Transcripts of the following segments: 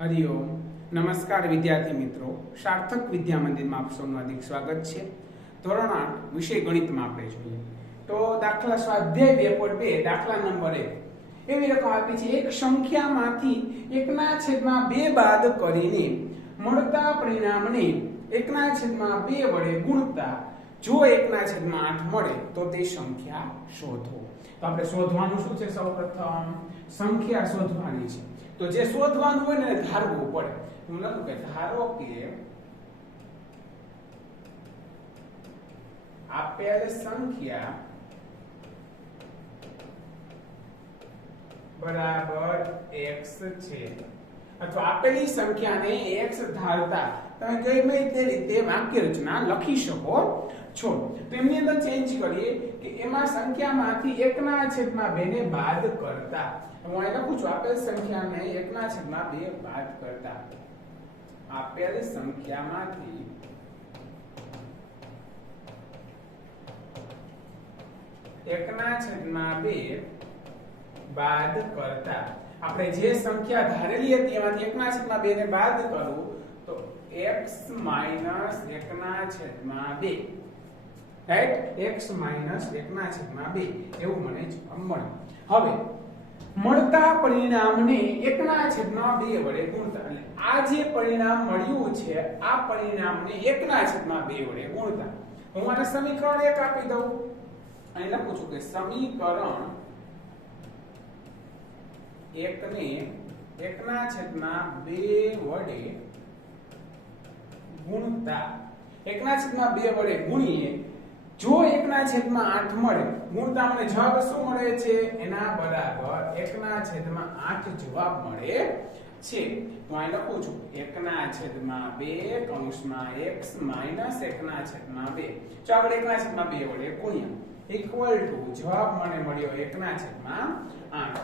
हरिओम नमस्कार विद्यार्थी मित्रों सार्थक विद्या मंदिर में आप सौનું हार्दिक स्वागत है। ધોરણ 8 વિષય ગણિત માં આપણે જોઈએ તો દાખલા સ્વાધ્યાય 2.2 દાખલા નંબર 1 એવી રકમ આપી છે એક સંખ્યામાંથી 1/2 બાદ કરીને મળતા પરિણામને 1/2 વડે ગુણતા જો 1/8 મળે તો તે સંખ્યા શોધો। તો આપણે શોધવાનું શું છે? સૌપ્રથમ સંખ્યા શોધવાની છે। તો જે શોધવાનું હોય ને ધારવું પડે। હું લખું કે ધારો કે આપેલ સંખ્યા બરાબર x છે અથવા આપેલી સંખ્યાને x ધારતા તમે ગમે તે રીતે વાક્ય રચના લખી શકો છો। તો એમની અંદર ચેન્જ કરીએ કે એમાં સંખ્યામાંથી 1/2 ને બાદ કરતા હું અહીં લખું છું આપેલ સંખ્યાને 1/2 બાદ કરતા આપેલ સંખ્યામાંથી 1/2 બાદ કરતા આપણે જે સંખ્યા ધારેલી હતી એમાંથી 1/2 ને બાદ કરું તો x - 1/2 રાઈટ x - 1/2 એવું મને મળે। હવે મળતા પરિણામને 1/2 વડે ગુણતા એટલે આ જે પરિણામ મળ્યું છે આ પરિણામને 1/2 વડે ગુણતા હું આને સમીકરણ 1 આપી દઉં। અહીં લખું છું કે સમીકરણ 1 ને 1/2 વડે ગુણતા 1/2 વડે ગુણીએ જો 1/8 મળે ગુણતા મને જવાબ શું મળે છે? એના બરાબર 1/8 જવાબ મળે છે। તો અહીં લખું છું 1/2 કૌંસમાં x - 1/2 જો આપણે 1/2 વડે ગુણ્યા ઇક્વલ ટુ જવાબ મને મળ્યો 1/8।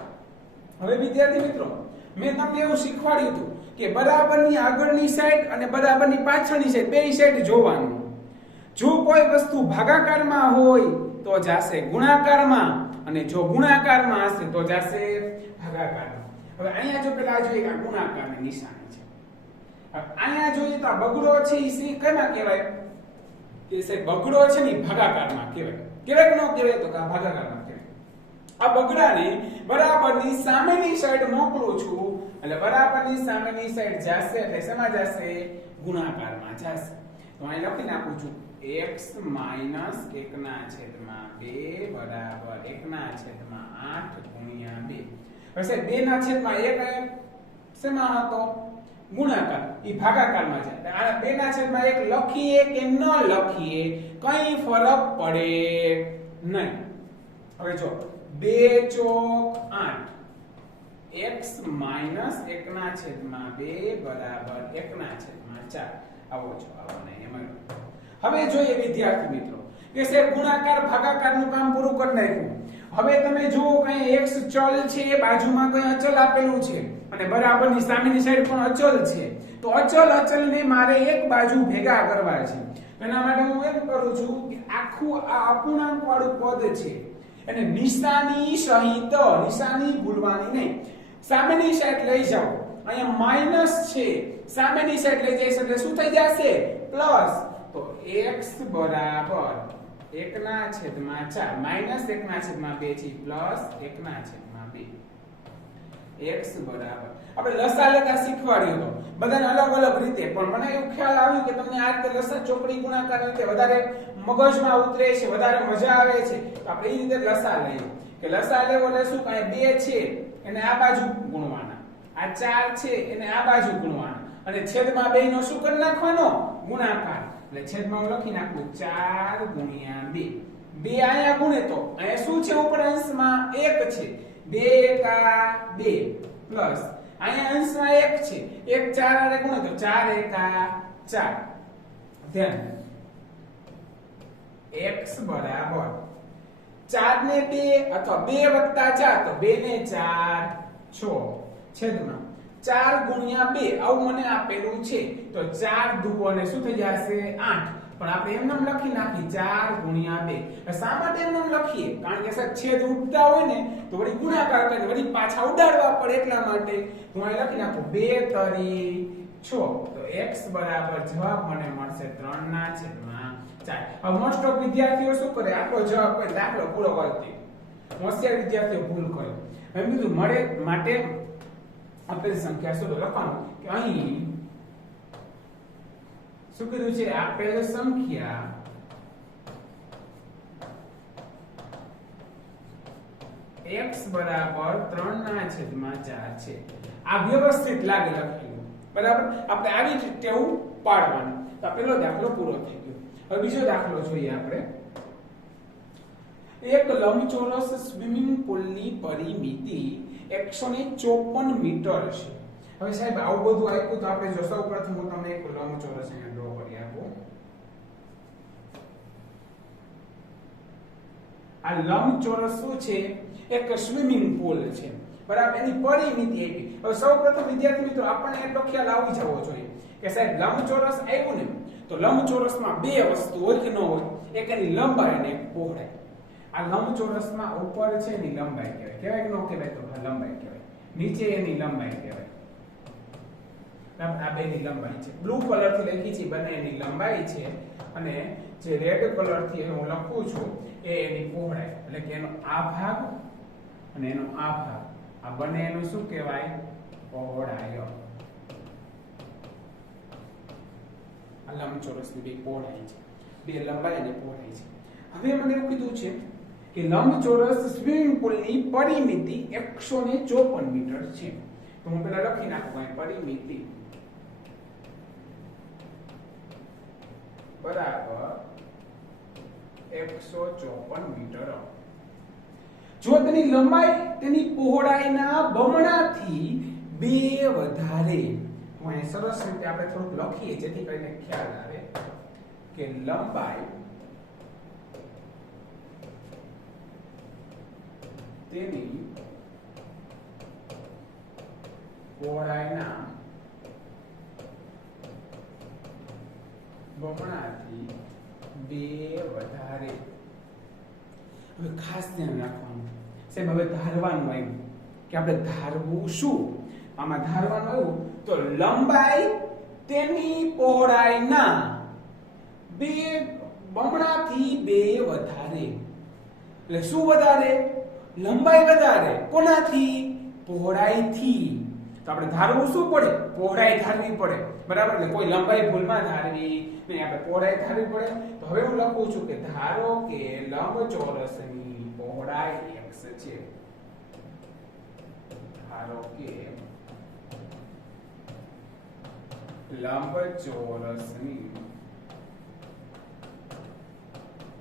હવે વિદ્યાર્થી મિત્રો મેં તમને એવું શીખવાડ્યું હતું કે બરાબરની આગળની સાઈડ અને બરાબરની પાછળની સાઈડ બે સાઈડ જોવાનું। જો કોઈ વસ્તુ ભાગાકારમાં હોય તો જાશે ગુણાકારમાં અને જો ગુણાકારમાં હશે તો જાશે ભાગાકારમાં। હવે અહીંયા જો પેલા જોઈએ આ ગુણાકારની નિશાની છે। હવે અહીંયા જોઈએ તો આ બગડો છે એ સી કેમાં કહેવાય કે સાહેબ બગડો છે ને ભાગાકારમાં કહેવાય। કેવાય કે ન કહેવાય તો આ ભાગાકારમાં કહેવાય। આ બગડાને બરાબરની સામેની સાઈડ મોકલું છું એટલે બરાબરની સામેની સાઈડ જાશે એટલે શેમાં જાશે? ગુણાકારમાં જાશે। તો અહીં લખી નાખું છું x - 1/2 બરાબર 1/8 ગુણ્યા 2। હવે સાહેબ 2/1 શેમાં હતો? ગુણાકાર ઈ ભાગાકારમાં જાય આને 2/1 લખીએ કે ન લખીએ કઈ ફરક પડે નહીં। હવે જો 2 ચોક 8 x - 1/2 બરાબર 1/4 આવો છો આવો નહીં એમાં। હવે જોઈએ વિદ્યાર્થી મિત્રો કે સાહેબ ગુણાકાર ભાગાકારનું કામ પૂરું કરી નાખ્યું। હવે તમે જુઓ કઈ x ચલ છે બાજુમાં કઈ અચલ આપેલું છે અને બરાબરની સામેની સાઈડ પણ અચલ છે તો અચલને મારે એક બાજુ ભેગા કરવા છે। એના માટે હું એમ કરું છું કે આખું આ અપૂર્ણાંક વાળું પદ છે અને નિશાની સહિત નિશાની ભૂલવાની નહીં। સામેની સાઈડ લઈ જાઓ અહીંયા માઈનસ છે સામેની સાઈડ લઈ જઈશ એટલે શું થઈ જશે? પ્લસ। તો x બરાબર 1/4 માઈનસ 1/2 છે પ્લસ 1/2 x બરાબર આપણે લસા લેતા શીખવાડ્યું તો બધાને અલગ અલગ રીતે પણ મને એવું ખ્યાલ આવ્યું કે તમને આ રીતે લસા ચોકડી ગુણાકાર રીતે વધારે મગજમાં ઉતરે છે વધારે મજા આવે છે તો આપણે એ રીતે લસા લઈએ કે લસા લેવો એટલે શું કાંઈ 2 છે એને આ બાજુ ગુણવાના આ 4 છે એને આ બાજુ ગુણવાના અને છેદમાં 2 નો શું કરી નાખવાનો? ગુણાકાર એટલે છેદમાં હું લખી નાખું 4 ગુણ્યા 2 2 અહીંયા ગુણે તો અહીંયા શું છે ઉપર અંશમાં 1 છે 2 એકા 2 પ્લસ અહીંયા અંશમાં 1 છે 1 4 આરે ગુણે તો 4 એકા 4 ધ્યાન x બરાબર 4 ને 2 અથવા 2 વત્તા 4 તો 2 ને 4 6 છેદમાં 4 ગુણ્યા 2 આવું મને આપેલું છે તો 4 દુને શું થઈ જશે? 8 પણ આપણે એમ નામ લખી નાખી 4 ગુણ્યા 2. શા માટે એમ નામ લખીએ? કારણ કે સાહેબ છેદ ઉડતા હોય ને તો વળી ગુણાકાર કરીને વળી પાછા ઉડાડવા પડે એટલા માટે હું અહીં લખી નાખું 2 તરી 6. તો x બરાબર જવાબ મને મળશે 3/4. હવે મોસ્ટ ઓફ વિદ્યાર્થીઓ શું કરે? આટલો જવાબ કોઈ દાખલો પૂરો કરતી હોશિયાર વિદ્યાર્થીઓ ભૂલ કરે. હવે બીજું મળે માટે આપેલ સંખ્યા શું લખવાનું કે અહીં શું કીધું છે? આપેલ સંખ્યા x બરાબર 3/4 છે. આ વ્યવસ્થિત લાગે લખેલું, બરાબર? આપણે આવી જ ટેવ પાડવાની. તો પેલો દાખલો પૂરો થઈ ગયો. હવે બીજો દાખલો જોઈએ આપણે. એક લંબચોરસ સ્વિમિંગ પૂલની પરિમિતિ 154 મીટર છે. હવે સાહેબ આવું બધું આપ્યું તો આપણે જો સૌપ્રથમ હું તમને એક લંબચોરસ અહીંયા ડ્રો કરી આપું. આ લંબચોરસ શું છે? એક સ્વિમિંગ પૂલ છે, બરાબર? એની પરિમિતિ આપી. હવે સૌપ્રથમ વિદ્યાર્થી મિત્રો આપણને એટલો ખ્યાલ આવી જવો જોઈએ કે સાહેબ લંબચોરસ આવ્યું ને તો લંબચોરસમાં બે વસ્તુ હોય કે ન હોય? એક એની લંબાઈ અને એક પહોળાઈ. આ લંબચોરસમાં ઉપર છે એની લંબાઈ કહેવાય. કહેવાય કે ન કહેવાય? તો લંબાઈ કહેવાય. નીચે એની લંબાઈ કહેવાય. આ બેની લંબાઈ છે. બ્લુ કલર થી લખી છે બંને એની લંબાઈ છે અને જે રેડ કલર થી હું લખું છું એ એની પહોળાઈ. એટલે કે એનો આ ભાગ અને એનો આ ભાગ, આ બંને એનું શું કહેવાય? પહોળાઈ. આ લંબચોરસની બે પહોળાઈ છે, બે લંબાઈ અને પહોળાઈ છે. હવે મને એવું કીધું છે કે લંબચોરસ સ્વિમિંગ પૂલની પરિમિતિ 154 મીટર છે. તો હું પેલા લખી નાખું પરિમિતિ બરાબર 154 મીટર. જો તેની લંબાઈ તેની પહોળાઈના બમણાથી 2 વધારે, હું અહીં સરસ રીતે આપણે થોડુંક લખીએ જેથી કરીને ખ્યાલ આવે કે લંબાઈ તેની પહોળાઈના બમણાથી 2 વધારે. હવે ખાસ ધ્યાન રાખવાનું સાહેબ, હવે ધારવાનું આવ્યું કે આપણે ધારવું શું? આમાં ધારવાનું આવ્યું તો લંબાઈ તેની પહોળાઈના 2 બમણાથી 2 વધારે. એટલે શું વધારે? લંબાઈ વધારે. કોનાથી? પહોળાઈથી. તો આપણે ધારવું શું પડે? પહોળાઈ ધારવી પડે, બરાબર? એટલે કોઈ લંબાઈ ભૂલમાં ધારવી નહીં, આપણે પહોળાઈ ધારવી પડે. તો હવે હું લખું છું કે ધારો કે લંબચોરસની પહોળાઈ x છે. ધારો કે લંબચોરસની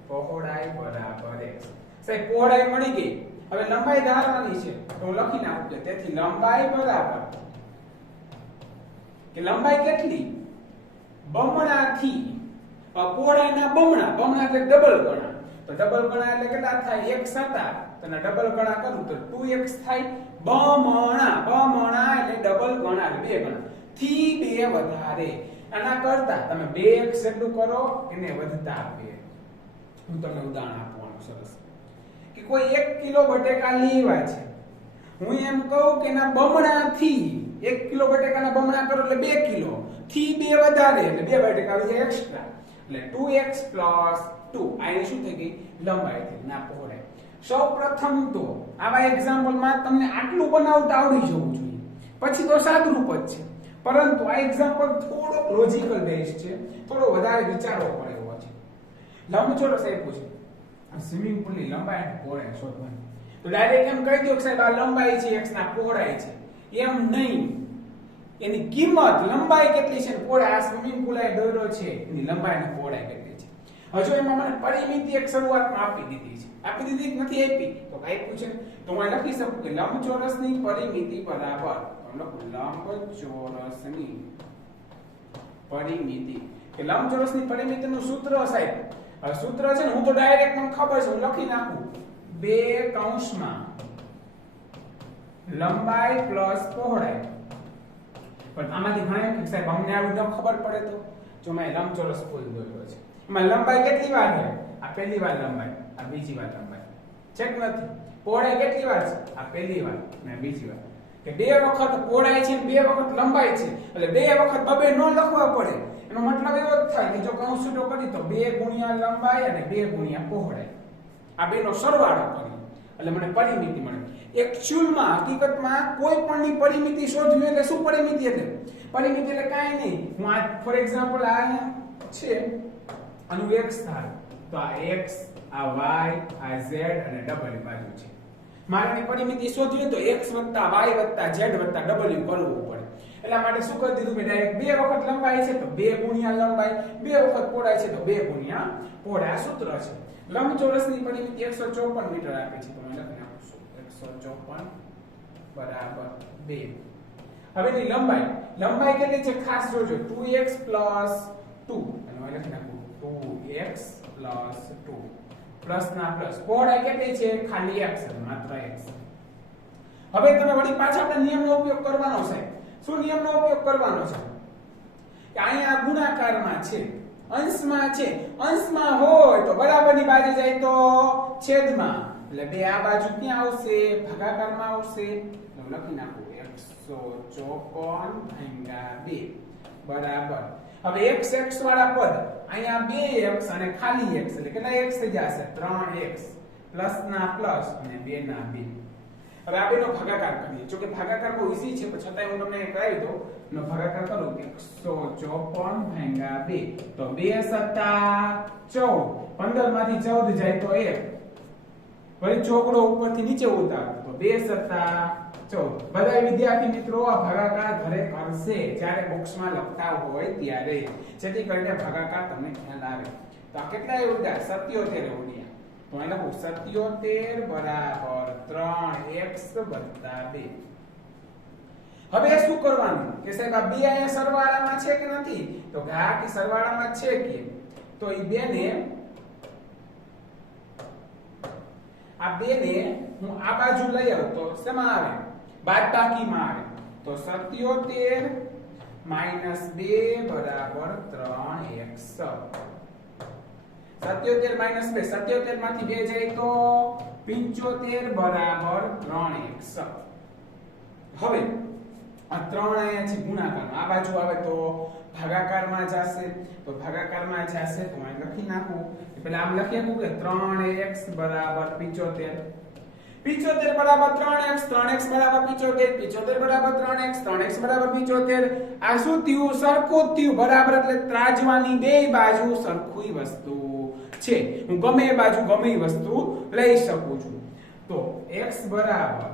પહોળાઈ બરાબર x. સાહેબ પહોળાઈ મળી ગઈ, હવે લંબાઈ ધારવાની છે તો હું લખી નાખું કે તેથી લંબાઈ બરાબર કે લંબાઈ કેટલી? બમણાથી પહોળાઈના બમણા. બમણા એટલે ડબલ ગણા. તો ડબલ ગણા એટલે કેટલા થાય? 1 7. તો ડબલ ગણા કરું તો 2x થાય. બમણા, બમણા એટલે ડબલ ગણા એટલે 2 ગણા થી 2 વધારે. આના કરતા તમે 2x જેટલું કરો એને વધતા 2. હું તમને ઉદાહરણ આપવાનું સરસ કે કોઈ 1 કિલો બટેકા લેવા છે. હું એમ કહું કે ના બમણાથી 1 કિલો બટેકાના બમણા કરો એટલે 2 કિલો થી 2 વધારે એટલે 2 બટેકા આવી જાય એક્સ્ટ્રા. એટલે 2x + 2 આની શું થઈ ગઈ? લંબાઈ થઈ, ના પહોળાઈ. સૌપ્રથમ તો આવા એક્ઝામ્પલમાં તમને આટલું બનાવતા આવડી જવું જોઈએ, પછી તો સાદુરૂપ જ છે. પરંતુ આ એક્ઝામ્પલ થોડો લોજિકલ બેઝ છે, થોડો વધારે વિચારવો પડે એવો છે. લંબચોરસ આપ્યું છે, સ્વિમિંગ પૂલની લંબાઈ અને પહોળાઈ શોધવાની. તો ડાયરેક્ટ એમ કહી દો કે સાહેબ આ લંબાઈ છે, x ના પહોળાઈ છે. એમ નહીં, એની કિંમત લંબાઈ કેટલી છે પહોળાઈ, આ સ્વિમિંગ પૂલ આ દોરો છે એની લંબાઈ અને પહોળાઈ કેટલી છે. હજુ એમાં મને પરિમિતિ એક શરૂઆતમાં આપી દીધી છે. આપી દીધી નથી આપી તો આપ્યું છે તો હું લખી શકું કે લંબચોરસની પરિમિતિ બરાબર લંબચોરસની પરિમિતિ. કે લંબચોરસની પરિમિતિનું સૂત્ર સાહેબ, હવે સૂત્ર છે ને હું તો ડાયરેક્ટ મને ખબર છે, હું લખી નાખું 2 કૌંસમાં લંબાઈ પ્લસ પહોળાઈ. પણ આમાંથી ઘણા એમ કે સાહેબ અમને આવું ન ખબર પડે તો જો મેં લંબચોરસ પૂલ દોર્યો છે એમાં લંબાઈ કેટલી વાર છે? આ પહેલી વાર લંબાઈ, આ બીજી વાર લંબાઈ છે કે નથી? પહોળાઈ કેટલી વાર છે? આ પહેલી વાર અને બીજી વાર. કે બે વખત પહોળાઈ છે બે વખત લંબાઈ છે એટલે બે વખત બબે નો લખવા પડે. એનો મતલબ એવો જ થાય કે જો કૌંસ છૂટો કરી તો 2 ગુણ્યા લંબાઈ અને 2 ગુણ્યા પહોળાઈ, આ બેનો સરવાળો કરી એટલે મને પરિમિતિ મળે. એક્ચ્યુઅલમાં હકીકતમાં કોઈ પણની પરિમિતિ શોધવી એટલે શું પરિમિતિ એટલે? પરિમિતિ એટલે કાંઈ નહીં. હું આ ફોર એક્ઝામ્પલ આ છે આનું x થાય તો આ x, આ y, આ z અને ડબલ બાજુ છે. મારે પરિમિતિ શોધવી તો x y z w કરવું પડે. એટલા માટે શું કરી દીધું મેં ડાયરેક્ટ બે વખત લંબાઈ છે તો 2 ગુણ્યા લંબાઈ, બે વખત પહોળાઈ છે તો 2 ગુણ્યા પહોળાઈ. આ સૂત્ર છે. લંબચોરસની પરિમિતિ 154 મીટર આપે છે તો મેં લખી નાખું છું 154 બરાબર 2. હવેની લંબાઈ કેટલી છે ખાસ જોજો 2x 2 અને મેં લખી નાખું 2x 2 પ્લસ ના પ્લસ. પહોળાઈ કેટલી છે? ખાલી x માત્ર x. હવે તમે વળી પાછા આપણે નિયમનો ઉપયોગ કરવાનો છે. શું નિયમનો ઉપયોગ કરવાનો છે? કે અહીંયા ગુણાકારમાં છે, અંશમાં છે. અંશમાં હોય તો બરાબરની બાજુ જાય તો છેદમાં, એટલે બે આ બાજુ ક્યાં આવશે? ભાગાકારમાં આવશે. તો લખી નાખું 154/2 બરાબર. હવે x વાળા પદ અહીંયા 2x અને ખાલી x એટલે કેટલા x થઈ જશે? 3x પ્લસ ના પ્લસ અને 2 ના 2. હવે આ બેનો ભાગાકાર કરીએ. જો કે ભાગાકાર બહુ ઈઝી છે પણ છતાંય હું તમને કરાવી દઉં. નો ભાગાકાર કરું 154/2 તો 2 સત્તા 14, 15 માંથી 14 જાય તો 1, વળી ચોકડો ઉપરથી નીચે ઉતાર તો 2 સત્તા 14. બધા વિદ્યાર્થી મિત્રો આ ભાગાકાર ઘરે કરશે જ્યારે બોક્સમાં લખતા હોય ત્યારે, જેથી કરીને ભાગાકાર તમને ખ્યાલ આવે. તો આ કેટલા ઉડ્યા? 77 ઉડ્યા. તો અહીં લખું 77 બરાબર 3x + 2. હવે શું કરવાનું કે સાહેબ આ બે અહીંયા સરવાળામાં છે કે નથી? તો કે આ કે સરવાળામાં છે કે તો એ બેને હું આ બાજુ લઈ આવું તો શેમાં આવે? બાદબાકીમાં આવે. તો 77 - 2 બરાબર 3x. 77 - 2, 77 માંથી 2 જાય તો 75 બરાબર 3x. હવે આ 3 અહીંયા છે ગુણાકારમાં, આ બાજુ આવે તો ભાગાકારમાં જશે. તો ભાગાકારમાં જશે તો અહીં લખી નાખું. પેલા આમ લખી નાખું કે 3x બરાબર 75, 75 બરાબર 3x, 3x બરાબર 75, 75 બરાબર 3x, 3x બરાબર 75. આ શું થયું? સરખું થયું બરાબર. એટલે ત્રાજવાની બે બાજુ સરખી વસ્તુ છે. હું ગમે એ બાજુ ગમે એ વસ્તુ લઈ શકું છું. તો x બરાબર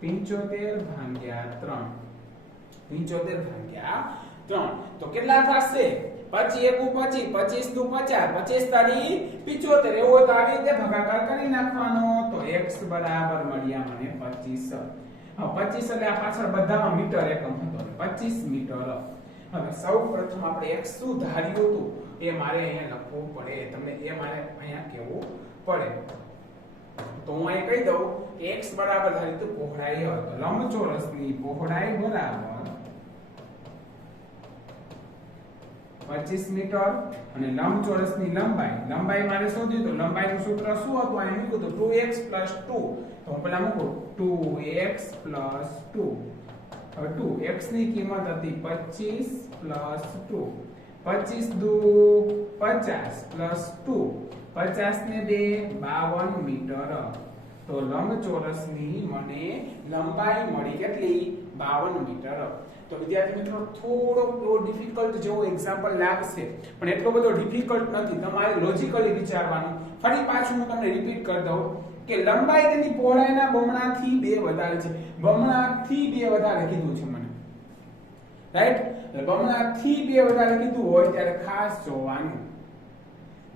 75/3, 75/3 તો કેટલા થશે? 25 * 1 = 25, 25 * 50, 25 * 75. એવો તો આવી રીતે ભાગાકાર કરી નાખવાનો. તો x બરાબર મળ્યા મને 25. 25 એટલે આ પાછળ બધામાં મીટર એકમ હતો 25 મીટર. હવે સૌપ્રથમ આપણે x શું ધાર્યું હતું એ મારે અહીંયા લખવું પડે. તમને એ મારે અહીંયા કહેવું પડે. તો હું અહીં કહી દઉં કે x બરાબર ધાર્યું તો પહોળાઈ હતો. લંબચોરસની પહોળાઈ બરાબર 25 મીટર અને લંબચોરસની લંબાઈ મારે શોધ્યું તો લંબાઈનું સૂત્ર શું હતું? અહીં મૂક્યું તો 2x + 2. તો હું પહેલા મૂકું 2x + 2. હવે 2x ની કિંમત હતી 25 + 2, 25 × 50 + 2, 50 ને 2 52 મીટર. તો લંબચોરસની મને લંબાઈ મળી કેટલી? 52 મીટર. તો વિદ્યાર્થી મિત્રો થોડો ડિફિકલ્ટ જેવો એક્ઝામ્પલ લાગશે પણ એટલો બધો ડિફિકલ્ટ નથી. તમારે લોજિકલી વિચારવાનું. ફરી પાછું હું તમને રિપીટ કરી દઉં કે લંબાઈ તેની પહોળાઈના બમણાથી 2 વધારે છે. બમણાથી 2 વધારે કીધું છે મને, રાઈટ? બમણાથી 2 વધારે કીધું હોય ત્યારે ખાસ જોવાનું.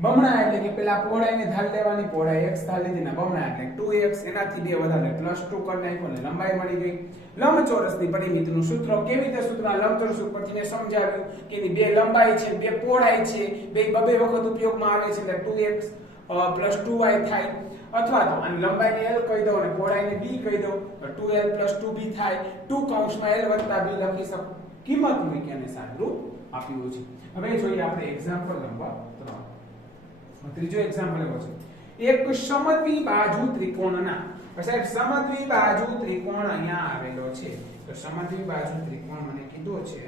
બમણા એટલે કે પેલા પહોળાઈને ધાર લેવાની, પહોળાઈ x ધાર લીધી ને બમણા એટલે 2x, એનાથી 2 વધારે +2 કરી નાખ્યો ને લંબાઈ મળી ગઈ. લંબચોરસની પરિમિતિનું સૂત્ર કેવી રીતે સૂત્ર? લંબચોરસ ઉપરથી મેં સમજાવ્યું કે એની 2 લંબાઈ છે, 2 પહોળાઈ છે, બે વખત ઉપયોગમાં આવે છે એટલે 2x + 2y થાય. અથવા તો આની લંબાઈને l કહી દો અને પહોળાઈને b કહી દો તો 2l + 2b થાય. 2 કૌંસમાં l + b લખી શકો. કિંમત મૂકી અને સાદુરૂપ આપ્યું છે. હવે જોઈએ આપણે એક્ઝામ્પલ નંબર 3. ત્રીજો એક્ઝામ્પલ એવો છે, એક સમદ્વિબાજુ ત્રિકોણના, સાહેબ સમદ્વિબાજુ ત્રિકોણ અહીંયા આવેલો છે. તો સમદ્વિબાજુ ત્રિકોણ મને કીધો છે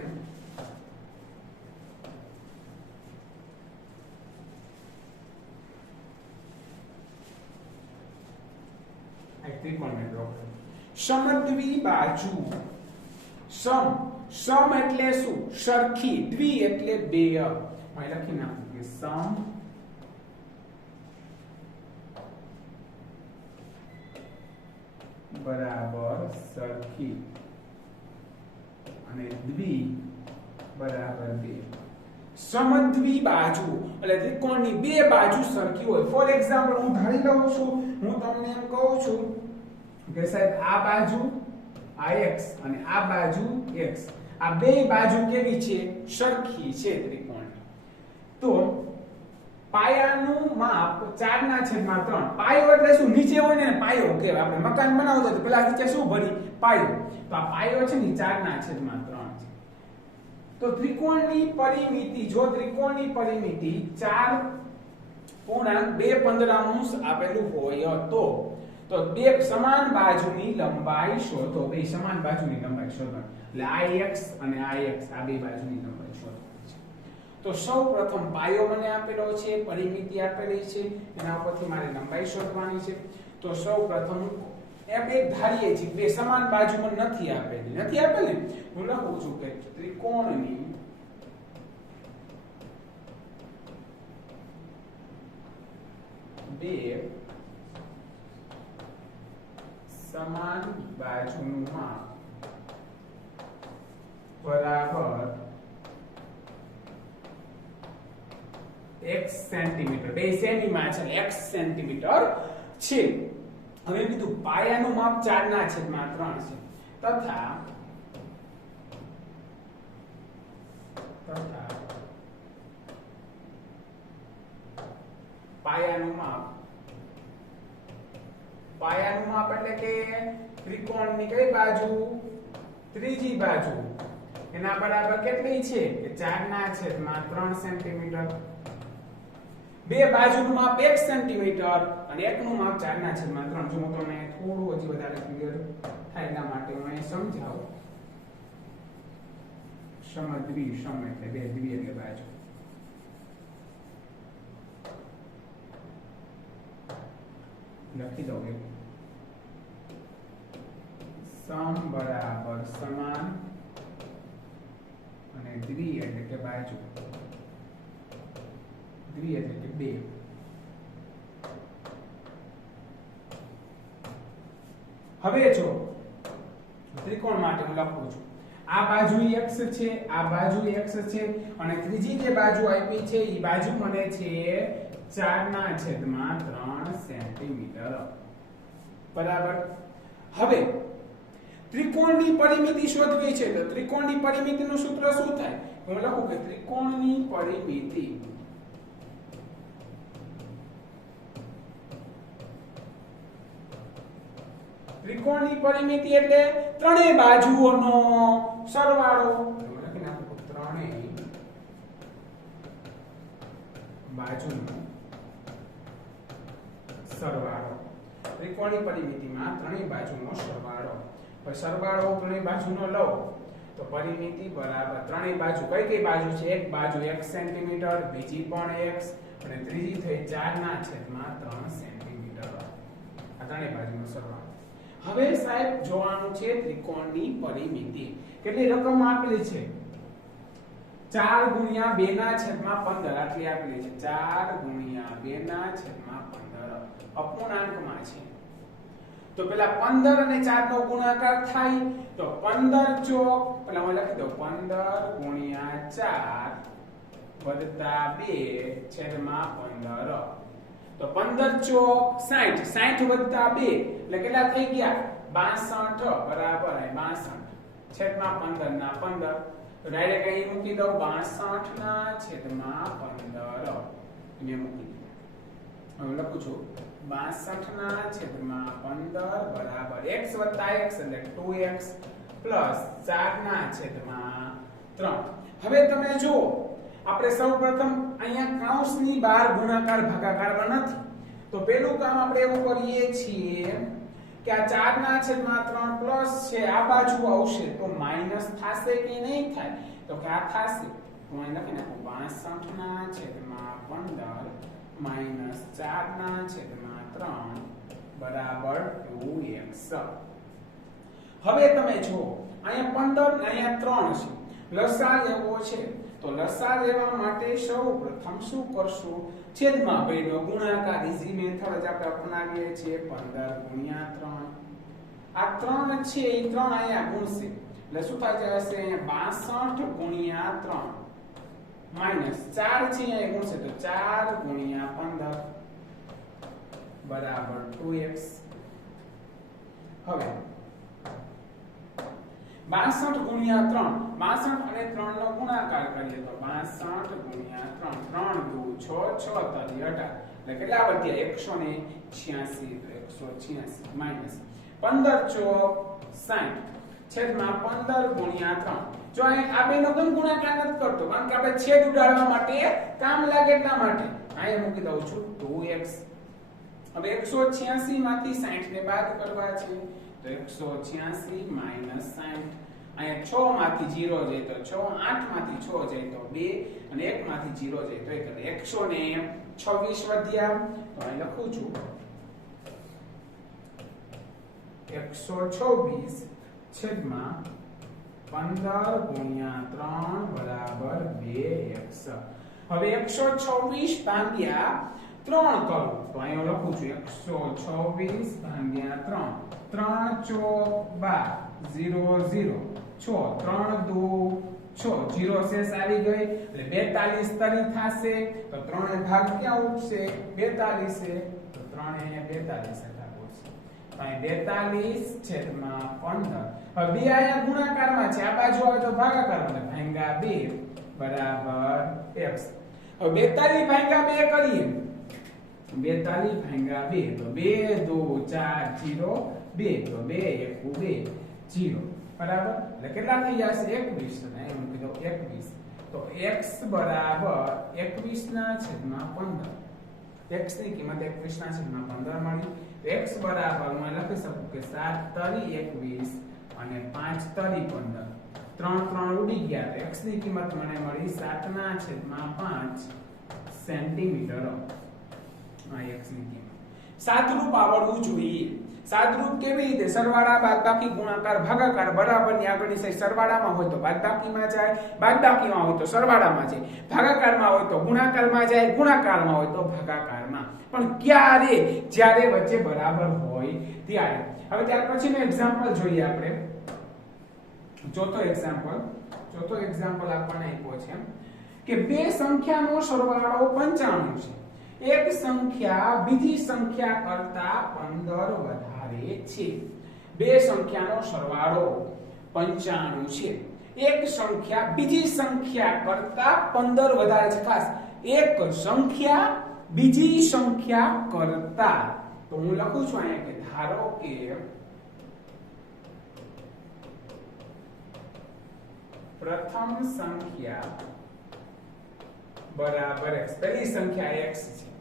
એક ત્રિકોણ મેં ડ્રો કર્યો. સમદ્વિબાજુ, સમ એટલે શું? સરખી. દ્વિ એટલે બે. અહીં લખી નાખું કે સમ બરાબર સરખી અને દ્વિ બરાબર બે. સમદ્વિબાજુ એટલે ત્રિકોણની બે બાજુ સરખી હોય. ફોર એક્ઝામ્પલ હું ધારી લઉં છું, હું તમને એમ કહું છું કે સાહેબ આ બાજુ આ x અને આ બાજુ x, આ બે બાજુ કેવી છે? સરખી છે ત્રિકોણની. તો પાયાનું માપ 4/3. પાયો એટલે શું? નીચે હોય ને પાયો કહેવાય. આપણે મકાન બનાવતો તો પેલા નીચે શું ભરી? પાયો. તો આ પાયો છે ને 4/3 છે. તો ત્રિકોણની પરિમિતિ, જો ત્રિકોણની પરિમિતિ 4.215 આપેલું હોય તો બે સમાન બાજુની લંબાઈ શોધો. બે સમાન બાજુની લંબાઈ શોધો એટલે આ x અને આ x, આ બે બાજુની લંબાઈ શોધવાની છે. તો સૌપ્રથમ પાયો મને આપેલો છે, પરિમિતિ આપેલી છે, એના ઉપરથી મારે લંબાઈ શોધવાની છે. તો સૌપ્રથમ એક ધારીએ છીએ બે સમાન બાજુ મને નથી આપેલી. હું લખું છું કે ત્રિકોણની બે સમાન બાજુનું માપ બરાબર x સેન્ટીમીટર. બે સેમીમાં છે x સેન્ટીમીટર છે. હવે કીધું પાયાનું માપ 4/3 છે તથા પાયાનું માપ એટલે કે ત્રિકોણની કઈ બાજુ? ત્રીજી બાજુ. એના બરાબર કેટલી છે? કે 4/3 સેન્ટીમીટર. બે બાજુનું માપ 1 સેન્ટીમીટર અને એકનું માપ 4/3. જો હું તમને થોડું હજી વધારે ક્લિયર થાય એના માટે હું અહીં સમજાવું. સમદ્વિ, સમ એટલે બે, દ્વિ એટલે બાજુ. લખી દઉં એક. સમ બરાબર સમાન અને દ્વિ એટલે કે બાજુ. દ્વિ એટલે કે બે. હવે જો ત્રિકોણ માટે હું લખું છું, આ બાજુ x છે, આ બાજુ x છે અને ત્રીજી જે બાજુ આપી છે એ બાજુ મને છે 4/3 સેન્ટીમીટર. બરાબર. હવે ત્રિકોણની પરિમિતિ શોધવી છે તો ત્રિકોણની પરિમિતિનું સૂત્ર શું થાય? હું લખું કે ત્રિકોણની પરિમિતિ એટલે ત્રણેય બાજુઓનો સરવાળો. લખી નાખો ત્રણેય બાજુનો સરવાળો. ત્રિકોણની પરિમિતિમાં ત્રણેય બાજુનો સરવાળો. પછી સરવાળો ત્રણેય બાજુનો લો તો પરિમિતિ બરાબર ત્રણેય બાજુ કઈ બાજુ છે? એક બાજુ 1 સેન્ટીમીટર, બીજી પણ x અને ત્રીજી થઈ 4/3 સેન્ટીમીટર. આ ત્રણેય બાજુનો સરવાળો. હવે સાહેબ જોવાનું છે ત્રિકોણની પરિમિતિ. કેટલી રકમ આપેલી છે? 4 × 2/15 આટલી આપેલી છે. 4 × 2/15 અપૂર્ણાંકમાં છે. તો પેલા 15 અને 4 નો ગુણાકાર થાય તો 15 ચોક, પેલા હું લખી દઉં 15 × 4 + 2/15. તો 15 ચોક 60, 60 + 2 એટલે કેટલા થઈ ગયા? 62 બરાબર 62 છેદમાં 15 ના 15. તો ડાયરેક્ટ અહીં મૂકી દઉં 62/15 મેં મૂકી દીધું. હવે લખું છું 62/15 બરાબર x + x એટલે 2x + 4/15 3 હવે તમે જુઓ આપણે સૌપ્રથમ અહીંયા કૌંસની બહાર ગુણાકાર ભાગાકારમાં નથી તો પેલું કામ આપણે એવું કરીએ છીએ કે આ 4 ના છેદમાં 3 પ્લસ છે આ બાજુ આવશે તો માઈનસ થશે કે નહીં થાય તો કે આ થશે તો અહીં લખી નાખો 62 ના છેદમાં 15 માઈનસ 4 ના છેદમાં 3 બરાબર 2x હવે તમે જુઓ અહીંયા 15 અહીંયા 3 છે લસા લેવો છે તો લસા લેવા માટે સૌપ્રથમ શું કરશું છેદમાં બેનો ગુણાકાર ઈઝી મેથડ જ આપણે અપનાવીએ છીએ 15 ગુણ્યા 3 આ 3 છે એ 3 અહીંયા ગુણશે એટલે શું થાય જશે અહીંયા 62 ગુણ્યા 3 માઈનસ 4 છે અહીંયા ગુણશે તો 4 ગુણ્યા 15 બરાબર 2x હવે 62 ગુણ્યા 3 62 અને 3 નો ગુણાકાર કરીએ તો 62 ગુણ્યા 3 3 દુ 6 6 તરી 18 એટલે કેટલા વધ્યા 186 તો 186 માઈનસ 15 ચોક 60 છેદમાં 15 ગુણ્યા 3 જો આ બેનો ગુણાકાર નથી કરતો કારણ કે આપણે છેદ ઉડાડવા માટે કામ લાગે એટલા માટે અહીંયા મૂકી દઉં છું 2x હવે 186 માંથી 60 ને બાદ કરવા છે તો 186 માઈનસ 60 અહીંયા 6 માંથી 0 જાય તો 6 8 માંથી 6 જાય તો 2 અને 1 માંથી 0 જાય તો 1 એટલે 126 વધ્યા તો અહીં લખું છું 126 છેદમાં 15 ગુણ્યા 3 બરાબર 2x હવે 126 ભાગ્યા 3 કરું તો અહીં લખું છું 126 ભાગ્યા 3 3 ચોક 12 0 0 6 3 દુ 6 0 શેષ આવી ગઈ એટલે 42 તરી થશે તો 3 ભાગ ક્યાં ઉઠશે 42 છે તો 3 અહીંયા 42 42 છેદમાં 15 હવે બે આયા ગુણાકારમાં છે આ બાજુ આવે તો ભાગાકારમાં ભાગ્યા 2 બરાબર x હવે 42 ભાગ્યા 2 કરીએ 42 ભાગ્યા 2 તો 2 2 4 0 2 તો 2 1 2 0 બરાબર એટલે કેટલા થઈ જશે 21 અને એમ મૂકી દો 21 તો x બરાબર 21 ના છેદમાં 15 x ની કિંમત 21 ના છેદમાં 15 મળી x બરાબર હું લખી શકું કે 7 તરી 21 અને 5 તરી 15 3 3 ઉડી ગયા તો x ની કિંમત મને મળી 7 ના છેદમાં 5 સેન્ટીમીટર આ x ની કિંમત સાદરૂપ આવડવું જોઈએ સાદરૂપ કેવી રીતે સરવાળા બાદબાકી ગુણાકાર ભાગાકાર બરાબરની આગળની સાઈડ સરવાળામાં હોય તો બાદબાકીમાં જાય બાદબાકીમાં હોય તો સરવાળામાં જાય ભાગાકારમાં હોય તો ગુણાકારમાં જાય ગુણાકારમાં હોય તો ભાગાકારમાં પણ ક્યારે જ્યારે વચ્ચે બરાબર હોય ત્યારે હવે ત્યાર પછીનો એક્ઝામ્પલ જોઈએ આપણે ચોથો એક્ઝામ્પલ આપણને આપ્યો છે કે બે સંખ્યાનો સરવાળો 95 છે એક સંખ્યા બીજી સંખ્યા કરતા 15 વધારે છે બે સંખ્યાનો સરવાળો 95 છે એક સંખ્યા બીજી સંખ્યા કરતા 15 વધારે છે ખાસ એક સંખ્યા બીજી સંખ્યા કરતા તો હું લખું છું અહીંયા કે ધારો કે પ્રથમ સંખ્યા બરાબર x પહેલી સંખ્યા x છે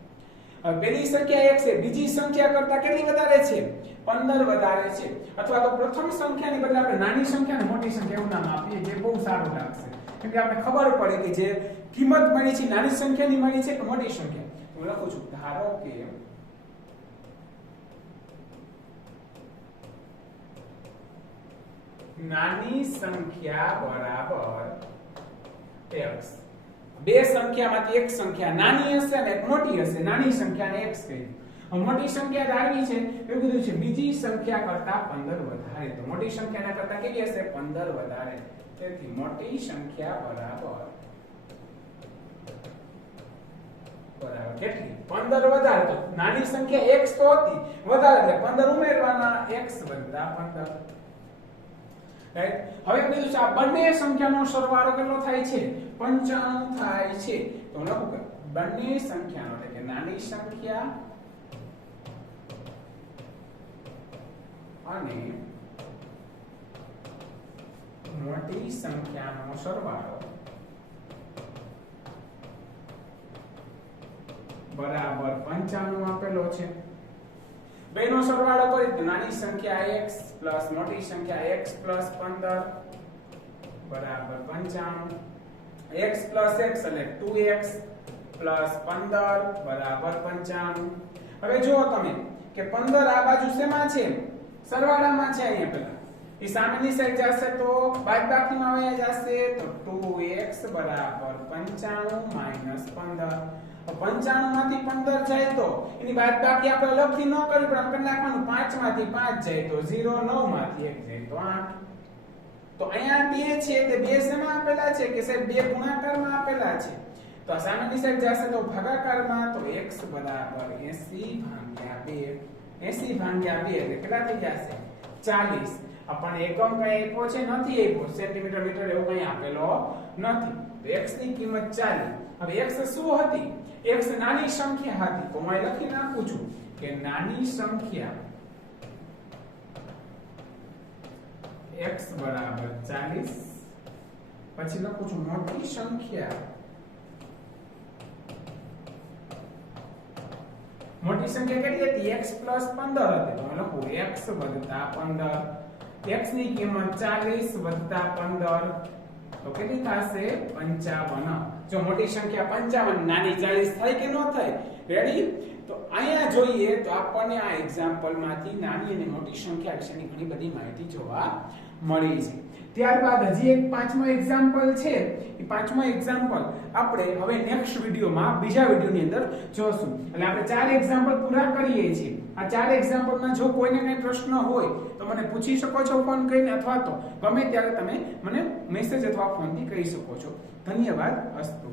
પહેલી સંખ્યા x છે બીજી સંખ્યા કરતા કેટલી વધારે છે 15 વધારે છે અથવા તો પ્રથમ સંખ્યાની બદલે આપણે નાની સંખ્યાને મોટી સંખ્યા એવું નામ આપીએ જે બહુ સારું લાગશે કેમ કે આપણે ખબર પડે કે જે કિંમત મળી છે નાની સંખ્યાની મળી છે કે મોટી સંખ્યા હું લખું છું ધારો કે નાની સંખ્યા બરાબર x બે સંખ્યામાંથી એક સંખ્યા નાની હશે અને એક મોટી હશે નાની સંખ્યાને x કહીએ મોટી સંખ્યા ધારવી છે એવું કીધું છે બીજી સંખ્યા કરતા 15 વધારે તો મોટી સંખ્યાના કરતા કેટલી હશે 15 વધારે તેથી મોટી સંખ્યા બરાબર કેટલી 15 વધારે તો નાની સંખ્યા x તો હતી વધારે એટલે 15 ઉમેરવાના x વત્તા 15 રાઈટ હવે કીધું છે આ બંને સંખ્યાનો સરવાળો કેટલો થાય છે 95 થાય છે તો લખો કે બંને સંખ્યાનો એટલે કે નાની સંખ્યા અને મોટી સંખ્યાનો સરવાળો બરાબર 95 આપેલો છે. બેનો સરવાળો કરી તો નાની સંખ્યા x પ્લસ મોટી સંખ્યા x પ્લસ 15 બરાબર 95. x પ્લસ x એટલે 2x પ્લસ 15 બરાબર 95. હવે જુઓ તમે કે 15 આ બાજુ શેમાં છે? સરવાળામાં છે. અહીંયા પેલા એ સામેની સાઈડ જશે તો બાદબાકીમાં અહીંયા જશે તો 2x બરાબર 95 15. 95 માંથી 15 જાય તો એની બાદબાકી આપણે લખી ન કરી પણ આપણે નાખવાનું 5 માંથી 5 જાય તો 0 9 માંથી 1 જાય તો 8. તો અહીંયા 2 છે તે 2 શેમાં આપેલા છે કે સાહેબ 2 ગુણાકારમાં આપેલા છે. તો આ સામેની સાઈડ જશે તો ભાગાકારમાં તો x બરાબર 80/2. 80/2 એટલે કેટલા થઈ જશે? 40. આપણને એકમ કઈ આપ્યો છે? નથી આપ્યો. સેન્ટીમીટર મીટર એવું કઈ આપેલો નથી. તો x ની કિંમત 40. હવે x શું હતી? x નાની સંખ્યા હતી. તો હું લખી નાખું છું કે નાની સંખ્યા x બરાબર 40. પછી લખું છું મોટી સંખ્યા. મોટી સંખ્યા કેટલી હતી? x પ્લસ 15 હતી. તો હું લખું x વત્તા 15. x ની કિંમત 40 વત્તા 15 તો કેટલી થશે? 55. જો મોટી સંખ્યા 55 નાની 40 થાય કે ન થાય? રેડી? તો અહીંયા જોઈએ તો આપણને આ એક્ઝામ્પલ માંથી નાની અને મોટી સંખ્યા વિશેની ઘણી બધી માહિતી જોવા મળી છે. ત્યારબાદ હજી એક પાંચમો એક્ઝામ્પલ છે. એ પાંચમો એક્ઝામ્પલ આપણે હવે નેક્સ્ટ વિડિયોમાં બીજા વિડિયોની અંદર જોશું. એટલે આપણે 4 એક્ઝામ્પલ પૂરા કરીએ છીએ. આ 4 એક્ઝામ્પલમાં જો કોઈને કંઈ પ્રશ્ન હોય તો મને પૂછી શકો છો ફોન કરીને, અથવા તો ગમે ત્યારે તમે મને મેસેજ અથવા ફોનથી કહી શકો છો. ધન્યવાદ. અસ્તુ.